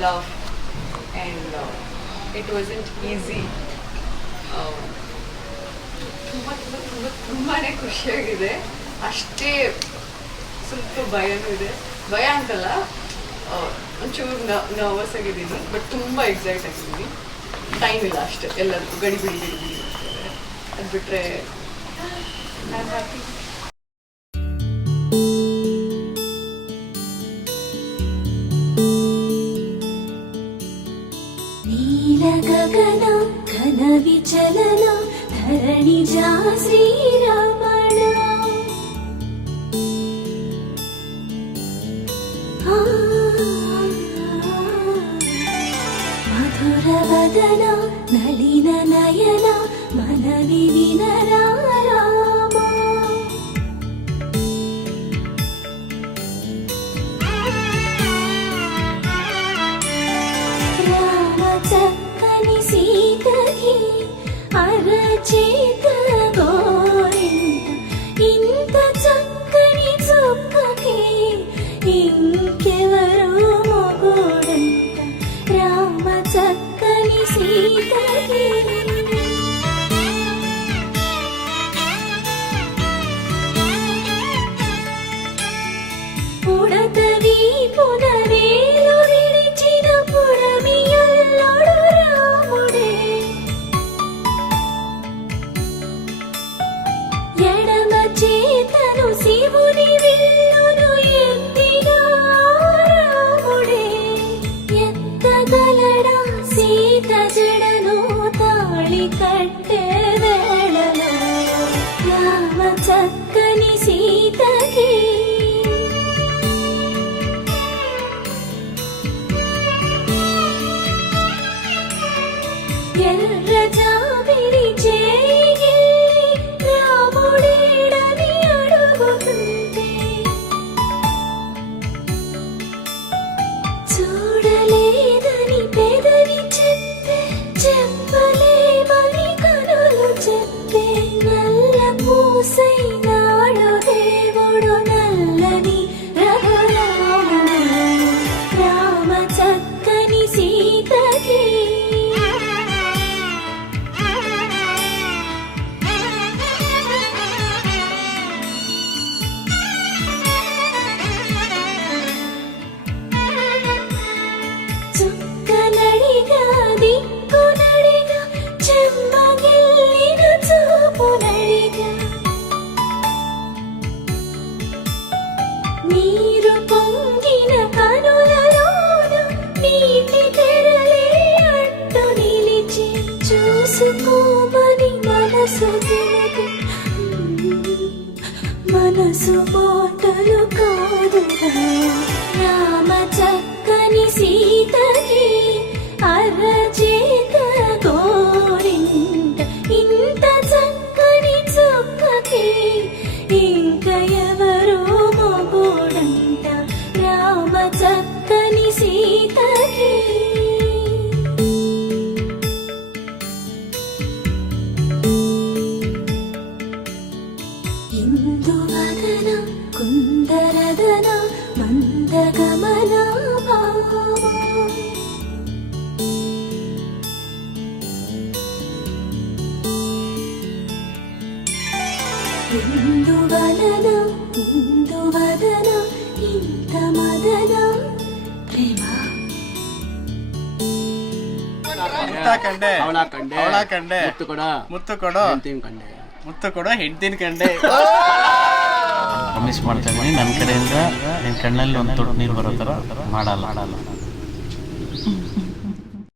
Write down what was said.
love, and it wasn't easy. ತುಂಬಾನೇ ಖುಷಿಯಾಗಿದೆ, ಅಷ್ಟೇ ಸ್ವಲ್ಪ ಭಯನೂ ಇದೆ. ಭಯ ಅಂತಲ್ಲ, ಒಂಚೂರು ನರ್ವಸ್ ಆಗಿದ್ದೀನಿ, ಬಟ್ ತುಂಬ ಎಕ್ಸೈಟ್ ಆಗಿದ್ದೀನಿ. ಟೈಮ್ ಇಲ್ಲ ಅಷ್ಟೇ, ಎಲ್ಲರಿಗೂ ಗಡಿಬಿಡಿ ಅದು ಬಿಟ್ಟರೆ ನಾನು ಹ್ಯಾಪಿ. ಗಗನ ಘನ ವಿಚಲನ ಧರಣಿಜ ಶ್ರೀರಮಣ ಮಧುರ ವದನ ನಳಿನ ನಯನ ಮನವಿ ವಿನರ ರಾಮ ರಾಮ ಚಕ್ಕನಿ ಸೀತಗೆ అరచేత గోరింట ఇంత చక్కని చుక్కకి ఇంకెవరు మొగుడంట రామ చక్కని సీతకి పుడతవి పునరేలు విడిచిన పుడమియల్లుడు రాముడే చేతను శివుని విల్లును ఎత్తిగా రాముడే ఎత్తగలడా సీత జడను తాళి కట్టే వేళలో రామ చక్కని సీతకి ఎర్ర జాబిలి చేయి రాముడేడని అడుగుతుంటే చూడలేదని పెదవి చెప్పే చెప్పలేమని కనులు చెప్పే నల్ల పూసైనాడు దేవుడు నల్లని రఘురాముడు రామ చక్కని సీతకి చుక్కనడిగా దిక్కునడిగా చెమ్మగిల్లిన చూపునడిగా నీరు పొంగిన కనులలోన నీటి తెరలే అడ్డు నిలిచి చూసుకోమని మనసు తెలుగు మనసు మాటలు కాదుగా రామ చక్కని సీతకి అరచేత గోరింట ఇంత చక్కని చుక్కకి ఇంక ఎవరు మొగుడంట రామ చక్కని సీతకి ఇందువదన కుందరదన మందగమన భావ ఇందువలన ఇందువదన ఇంత మదన ప్రేమ ಅವಳ ಕಂಡೆ ಮುತ್ತು ಕೊಡೋ ಹೆಂಡ್ತಿನ ಕಂಡೆ ಪ್ರಾಮಿಸ್ ಮಾಡ್ತಾ ಇದ್ದೀನಿ ನನ್ನ ಕಡೆಯಿಂದ ನಿನ್ನ ಕಣ್ಣಲ್ಲಿ ಒಂದು ತೊಟ್ಟು ನೀರು ಬರೋ ಥರ ಮಾಡಲ್ಲ.